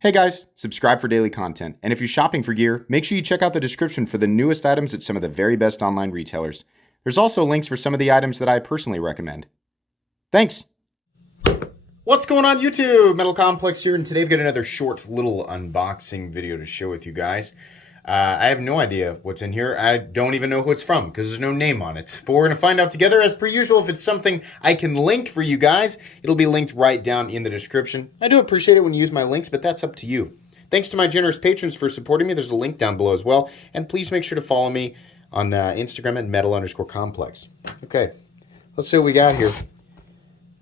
Hey guys, subscribe for daily content. And if you're shopping for gear, make sure you check out the description for the newest items at some of the very best online retailers. There's also links for some of the items that I personally recommend. Thanks! What's going on YouTube? Metal Complex here, and today I've got another short little unboxing video to share with you guys. I have no idea what's in here. I don't even know who it's from because there's no name on it. But we're going to find out together as per usual. If it's something I can link for you guys, it'll be linked right down in the description. I do appreciate it when you use my links, but that's up to you. Thanks to my generous patrons for supporting me. There's a link down below as well. And please make sure to follow me on Instagram at metal_complex. Okay, let's see what we got here.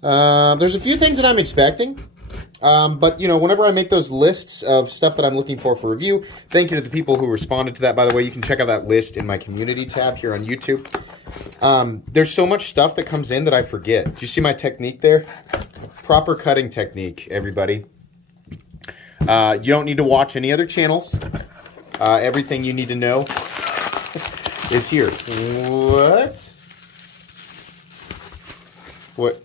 There's a few things that I'm expecting. But, you know, whenever I make those lists of stuff that I'm looking for review, thank you to the people who responded to that. By the way, you can check out that list in my community tab here on YouTube. There's so much stuff that comes in that I forget. Do you see my technique there? Proper cutting technique, everybody. You don't need to watch any other channels. Everything you need to know is here. What? What?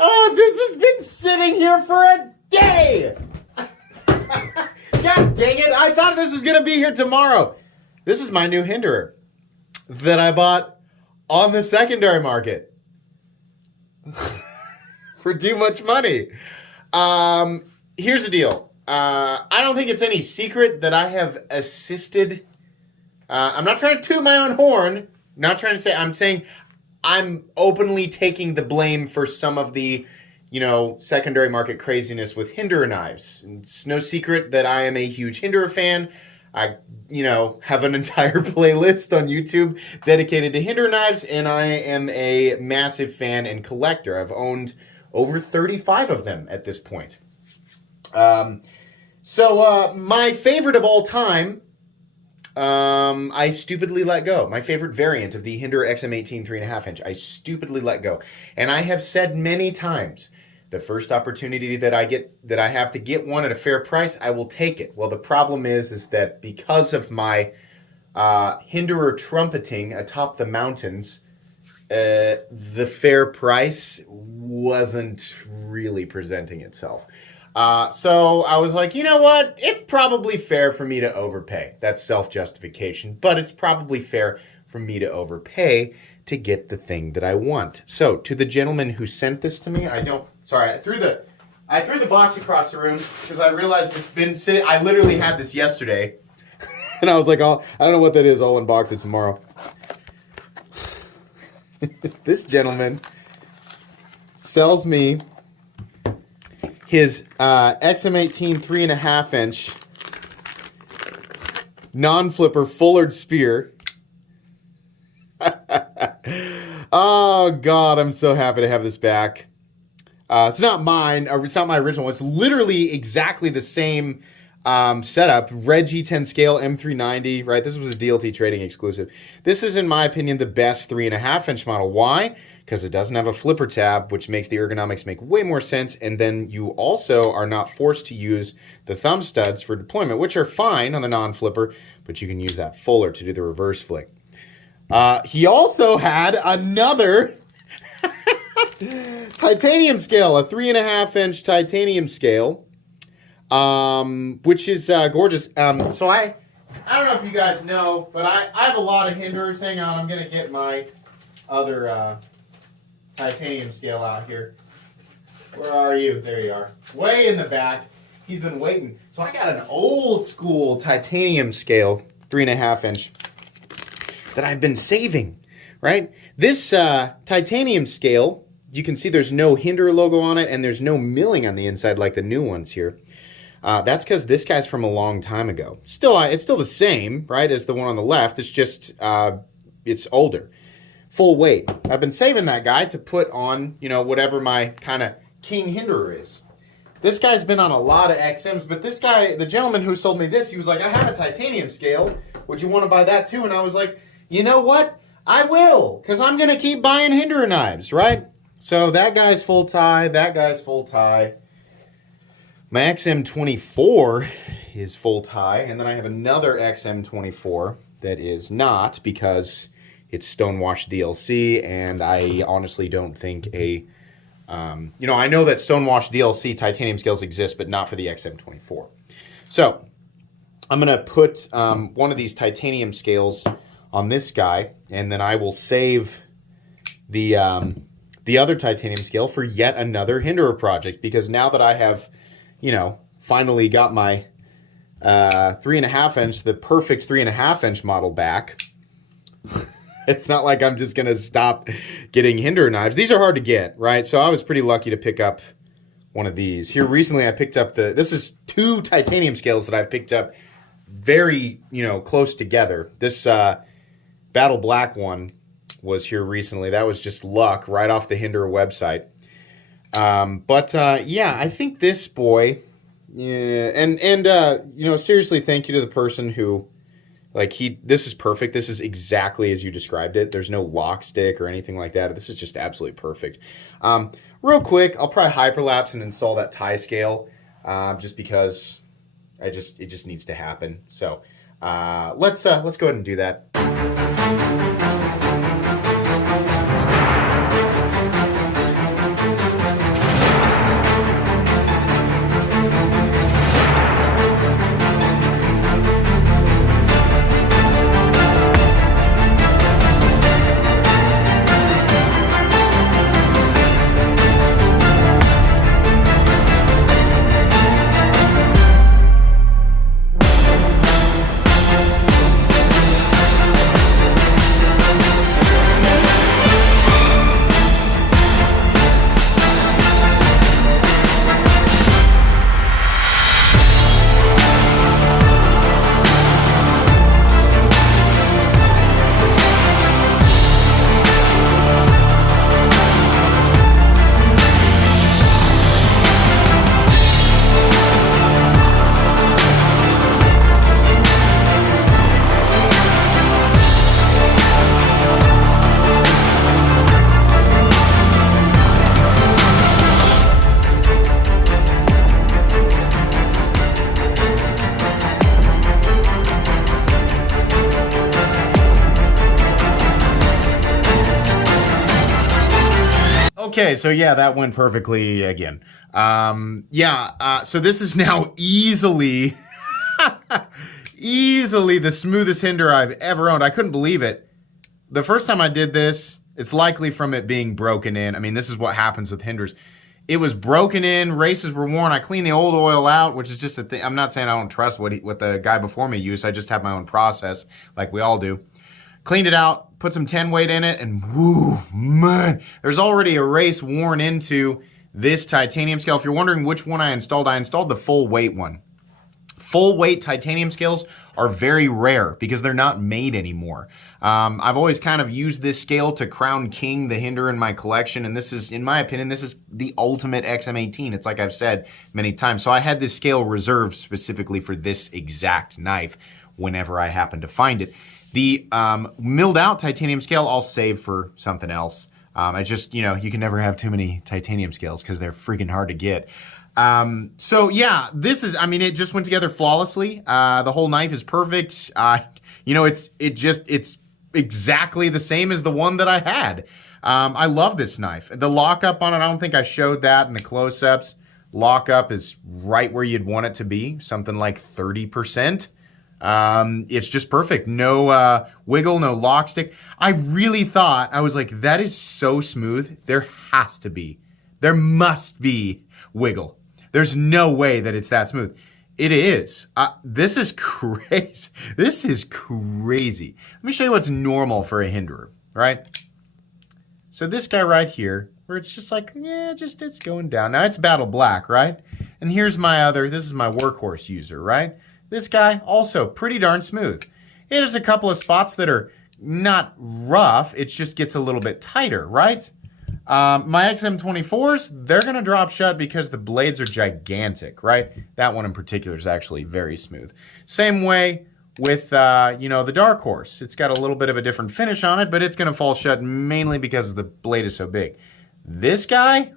Oh, this has been sitting here for a day! God dang it, I thought this was going to be here tomorrow. This is my new Hinderer that I bought on the secondary market for too much money. Here's the deal. I don't think it's any secret that I have assisted. I'm not trying to toot my own horn. Not trying to say, I'm saying I'm openly taking the blame for some of the, you know, secondary market craziness with Hinderer knives. It's no secret that I am a huge Hinderer fan. I, you know, have an entire playlist on YouTube dedicated to Hinderer knives, and I am a massive fan and collector. I've owned over 35 of them at this point. My favorite of all time, I stupidly let go. My favorite variant of the Hinderer XM18 3.5 inch, I stupidly let go. And I have said many times, the first opportunity that I have to get one at a fair price, I will take it. Well, the problem is that because of my Hinderer trumpeting atop the mountains, the fair price wasn't really presenting itself. So I was like, you know what? It's probably fair for me to overpay. That's self-justification, but it's probably fair for me to overpay to get the thing that I want. So to the gentleman who sent this to me, I threw the box across the room because I realized it's been sitting. I literally had this yesterday, and I was like, oh, I don't know what that is. I'll unbox it tomorrow. This gentleman sells me his XM18 3.5 inch non-flipper Fullard spear. Oh God, I'm so happy to have this back. It's not mine, or it's not my original. It's literally exactly the same setup. Red G10 scale M390, right? This was a DLT trading exclusive. This is, in my opinion, the best 3.5 inch model. Why? Because it doesn't have a flipper tab, which makes the ergonomics make way more sense, and then you also are not forced to use the thumb studs for deployment, which are fine on the non-flipper, but you can use that fuller to do the reverse flick. He also had another titanium scale, a 3.5 inch titanium scale, which is gorgeous. So I don't know if you guys know, but I have a lot of Hinderers. Hang on, I'm going to get my other titanium scale out here. Where are you? There you are. Way in the back. He's been waiting. So I got an old school titanium scale, 3.5 inch, that I've been saving, right? This titanium scale, you can see there's no Hinderer logo on it, and there's no milling on the inside like the new ones here. That's because this guy's from a long time ago. It's still the same, right, as the one on the left. It's just, it's older. Full weight. I've been saving that guy to put on, you know, whatever my kind of king Hinderer is. This guy's been on a lot of XMs, but this guy, the gentleman who sold me this, he was like, I have a titanium scale. Would you want to buy that too? And I was like, you know what? I will, because I'm going to keep buying Hinderer knives, right? So that guy's full tie, that guy's full tie. My XM24 is full tie, and then I have another XM24 that is not, because It's stonewashed DLC, and I honestly don't think I know that stonewashed DLC titanium scales exist, but not for the XM24. So I'm going to put one of these titanium scales on this guy, and then I will save the other titanium scale for yet another Hinderer project, because now that I have, finally got my 3.5 inch, the perfect 3.5 inch model back, it's not like I'm just going to stop getting Hinderer knives. These are hard to get, right? So I was pretty lucky to pick up one of these. Here recently I picked up this is 2 titanium scales that I've picked up very, close together. This Battle Black one was here recently. That was just luck right off the Hinderer website. Yeah, I think this boy, seriously, thank you to the person who, this is perfect. This is exactly as you described it. There's no lock stick or anything like that. This is just absolutely perfect. Real quick, I'll probably hyperlapse and install that tie scale, just because it just needs to happen. So let's go ahead and do that. Okay, so yeah, that went perfectly again. So this is now easily the smoothest Hinderer I've ever owned. I couldn't believe it. The first time I did this, it's likely from it being broken in. I mean, this is what happens with Hinderers. It was broken in, races were worn. I cleaned the old oil out, which is just a thing. I'm not saying I don't trust what the guy before me used. I just have my own process, like we all do. Cleaned it out, put some 10 weight in it, and whoo, man, there's already a race worn into this titanium scale. If you're wondering which one I installed the full weight one. Full weight titanium scales are very rare because they're not made anymore. I've always kind of used this scale to crown king the Hinderer in my collection, and this is, in my opinion, this is the ultimate XM18. It's like I've said many times. So I had this scale reserved specifically for this exact knife whenever I happen to find it. The milled out titanium scale I'll save for something else. I just, you can never have too many titanium scales because they're freaking hard to get. So yeah, this is, it just went together flawlessly. The whole knife is perfect. It's exactly the same as the one that I had. I love this knife. The lockup on it, I don't think I showed that in the close-ups. Lockup is right where you'd want it to be, something like 30%. It's just perfect. No wiggle, no lock stick. I really thought, I was like, that is so smooth. There must be wiggle. There's no way that it's that smooth. It is. This is crazy. This is crazy. Let me show you what's normal for a Hinderer, right? So this guy right here, where it's just like, it's going down. Now it's Battle Black, right? And here's this is my workhorse user, right? This guy, also pretty darn smooth. There's a couple of spots that are not rough. It just gets a little bit tighter, right? My XM24s, they're going to drop shut because the blades are gigantic, right? That one in particular is actually very smooth. Same way with, the Dark Horse. It's got a little bit of a different finish on it, but it's going to fall shut mainly because the blade is so big. This guy,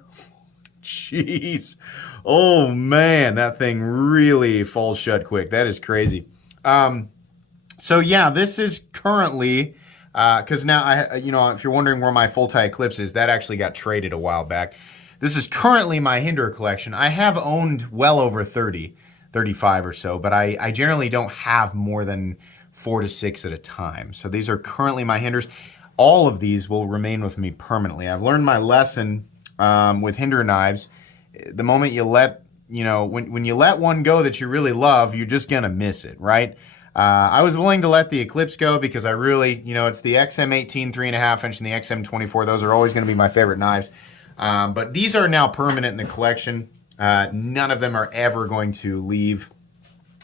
jeez. Oh, man, that thing really falls shut quick. That is crazy. So, yeah, this is currently Because now, if you're wondering where my full-tie Eclipse is, that actually got traded a while back. This is currently my Hinderer collection. I have owned well over 30, 35 or so, but I generally don't have more than 4 to 6 at a time. So these are currently my Hinderers. All of these will remain with me permanently. I've learned my lesson with Hinderer knives. The moment you let, when you let one go that you really love, you're just gonna miss it, right? I was willing to let the Eclipse go because I really, it's the XM18 3.5 inch and the XM24. Those are always gonna be my favorite knives. But these are now permanent in the collection. None of them are ever going to leave.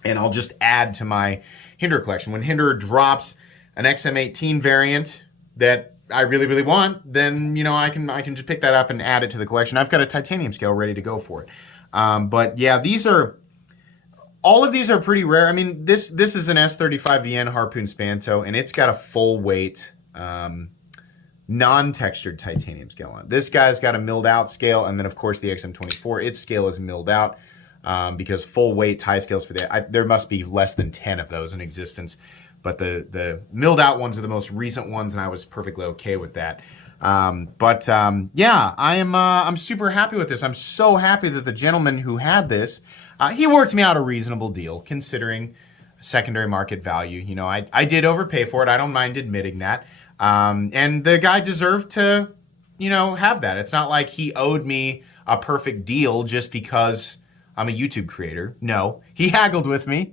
And I'll just add to my Hinderer collection. When Hinderer drops an XM18 variant that I really, really want, then, I can just pick that up and add it to the collection. I've got a titanium scale ready to go for it. But yeah, all of these are pretty rare. I mean, this is an S35VN Harpoon Spanto, and it's got a full weight, non-textured titanium scale on it. This guy's got a milled out scale, and then of course the XM24, its scale is milled out because full weight tie scales for that, there must be less than 10 of those in existence. But the milled out ones are the most recent ones, and I was perfectly okay with that. Yeah, I'm super happy with this. I'm so happy that the gentleman who had this, he worked me out a reasonable deal considering secondary market value. I did overpay for it. I don't mind admitting that. And the guy deserved to, have that. It's not like he owed me a perfect deal just because I'm a YouTube creator. No, he haggled with me.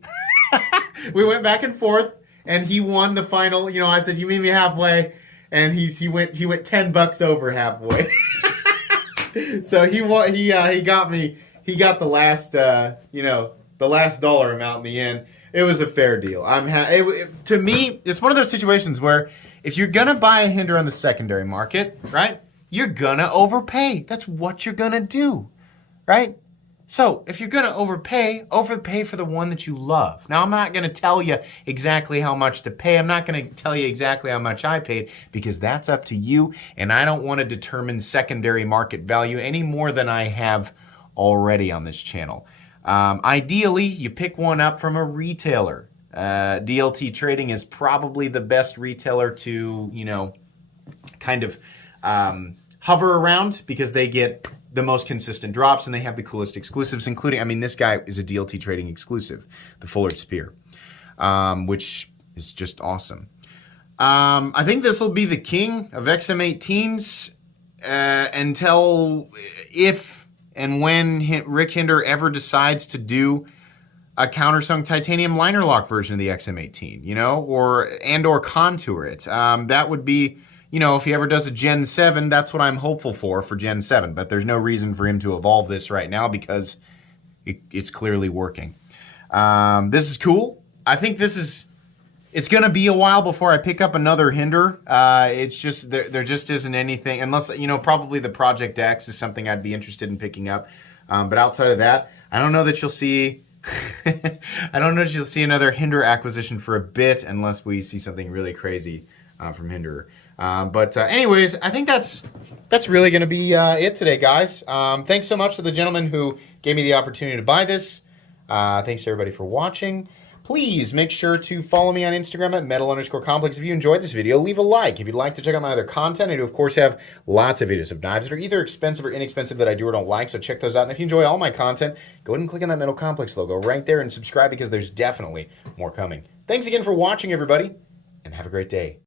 We went back and forth. And he won the final. I said, "You meet me halfway," and he went $10 over halfway. So he won. He got me. He got the last the last dollar amount in the end. It was a fair deal. To me, it's one of those situations where if you're gonna buy a Hinderer on the secondary market, right, you're gonna overpay. That's what you're gonna do, right? So if you're going to overpay for the one that you love. Now, I'm not going to tell you exactly how much to pay. I'm not going to tell you exactly how much I paid because that's up to you. And I don't want to determine secondary market value any more than I have already on this channel. Ideally, you pick one up from a retailer. DLT Trading is probably the best retailer to, kind of hover around because they get the most consistent drops, and they have the coolest exclusives, including, this guy is a DLT Trading exclusive, the Fullard Spear, which is just awesome. I think this will be the king of XM18s until if and when Rick Hinderer ever decides to do a countersunk titanium liner lock version of the XM18, or contour it. That would be, if he ever does a Gen 7, that's what I'm hopeful for Gen 7. But there's no reason for him to evolve this right now because it's clearly working. This is cool. I think it's going to be a while before I pick up another Hinderer. It's just, there just isn't anything, unless, probably the Project X is something I'd be interested in picking up. But outside of that, I don't know that you'll see, another Hinderer acquisition for a bit unless we see something really crazy from Hinderer. Anyways, I think that's really going to be it today, guys. Thanks so much to the gentleman who gave me the opportunity to buy this. Thanks to everybody for watching. Please make sure to follow me on Instagram at metal_complex. If you enjoyed this video, leave a like. If you'd like to check out my other content, I do, of course, have lots of videos of knives that are either expensive or inexpensive that I do or don't like, so check those out. And if you enjoy all my content, go ahead and click on that Metal Complex logo right there and subscribe because there's definitely more coming. Thanks again for watching, everybody, and have a great day.